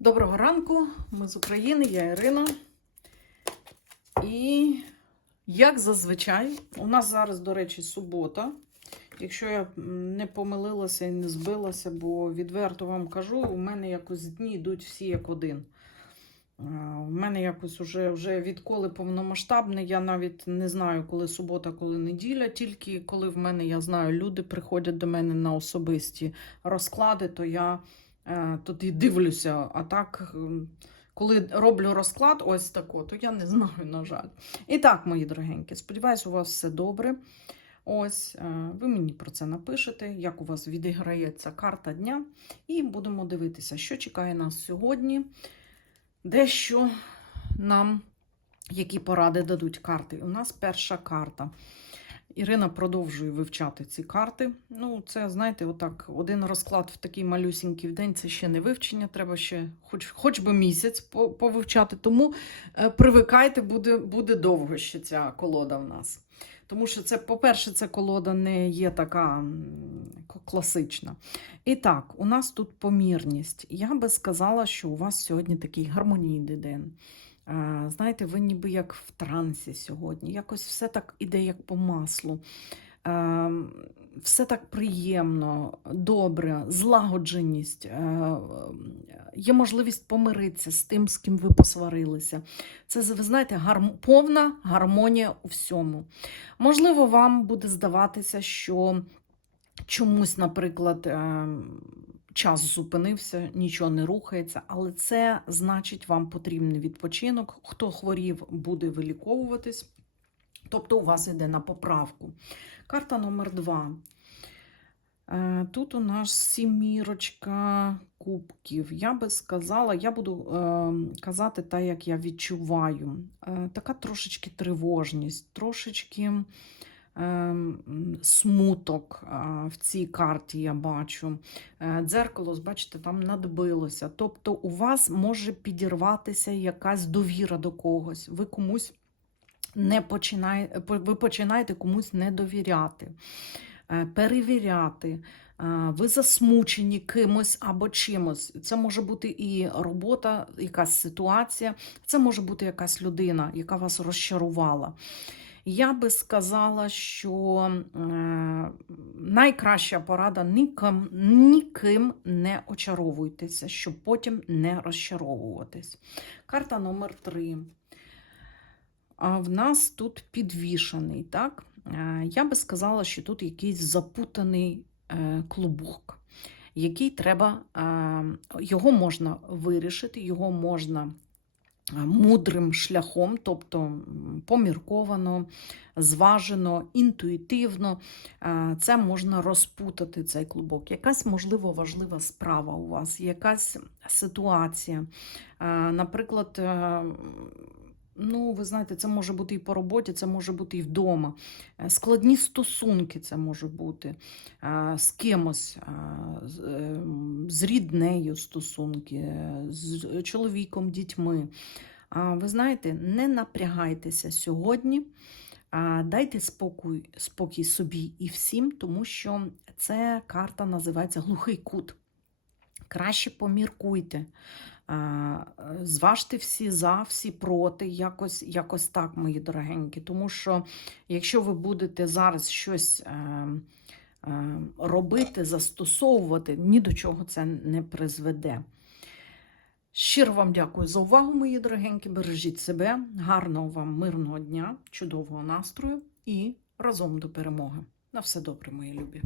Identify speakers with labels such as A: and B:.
A: Доброго ранку, ми з України, я Ірина. І як зазвичай, у нас зараз, до речі, субота. Якщо я не помилилася і не збилася, бо відверто вам кажу, у мене якось дні йдуть всі як один. У мене якось уже, вже відколи повномасштабне, я навіть не знаю, коли субота, коли неділя. Тільки коли в мене, я знаю, люди приходять до мене на особисті розклади, то я е, тоді дивлюся. А так, коли роблю розклад, ось тако, то я не знаю, на жаль. І так, мої дорогенькі, сподіваюсь, у вас все добре. Ось, е, ви мені про це напишете, як у вас відіграється карта дня. І будемо дивитися, що чекає нас сьогодні. Дещо нам, які поради дадуть карти. У нас перша карта. Ірина продовжує вивчати ці карти. Ну, це, знаєте, отак, один розклад в такий малюсінький день це ще не вивчення, треба ще хоч, хоч би місяць повивчати. Тому е, привикайте, буде, буде довго ще ця колода в нас. Тому що це, по-перше, ця колода не є така класична. І так, у нас тут помірність. Я би сказала, що у вас сьогодні такий гармонійний день. Е, Знаєте, ви ніби як в трансі сьогодні. Якось все так іде, як по маслу. Е, Все так приємно, добре, злагодженість. Е, Є можливість помиритися з тим, з ким ви посварилися. Це, ви знаєте, гарм... повна гармонія у всьому. Можливо, вам буде здаватися, що чомусь, наприклад, е, час зупинився, нічого не рухається, але це значить, вам потрібний відпочинок. Хто хворів, буде виліковуватись. Тобто у вас йде на поправку. Карта номер два. Е, Тут у нас сімірочка кубків. Я би сказала, я буду е, казати так, як я відчуваю. Е, така трошечки тривожність, трошечки смуток е, в цій карті я бачу. Е, Дзеркало, бачите, там надбилося. Тобто у вас може підірватися якась довіра до когось. Ви комусь не починає, ви починаєте комусь не довіряти, е, перевіряти. е, Ви засмучені кимось або чимось. Це може бути і робота, якась ситуація, це може бути якась людина, яка вас розчарувала. Я би сказала, що е, найкраща порада ніким, ніким не очаровуйтеся, щоб потім не розчаровуватись. Карта номер три. А в нас тут підвішений, так? Е, Я би сказала, що тут якийсь запутаний е, клубок, який треба, його можна вирішити, його можна мудрим шляхом, тобто помірковано, зважено, інтуїтивно. е, Це можна розпутати цей клубок. Якась, можливо, важлива справа у вас, якась ситуація. Е, Наприклад, е, Ну, ви знаєте, це може бути і по роботі, це може бути і вдома. Е, Складні стосунки це може бути е, з кимось, е, з, ріднею стосунки, з чоловіком, дітьми. Ви знаєте, не напрягайтеся сьогодні, дайте спокій, спокій собі і всім, тому що ця карта називається глухий кут. Краще поміркуйте. А, Зважте всі за, всі проти, якось, якось так, мої дорогенькі. Тому що якщо ви будете зараз щось е, е, робити, застосовувати, ні до чого це не призведе. Щиро вам дякую за увагу, мої дорогенькі. Бережіть себе, гарного вам мирного дня, чудового настрою і разом до перемоги. На все добре, мої любі.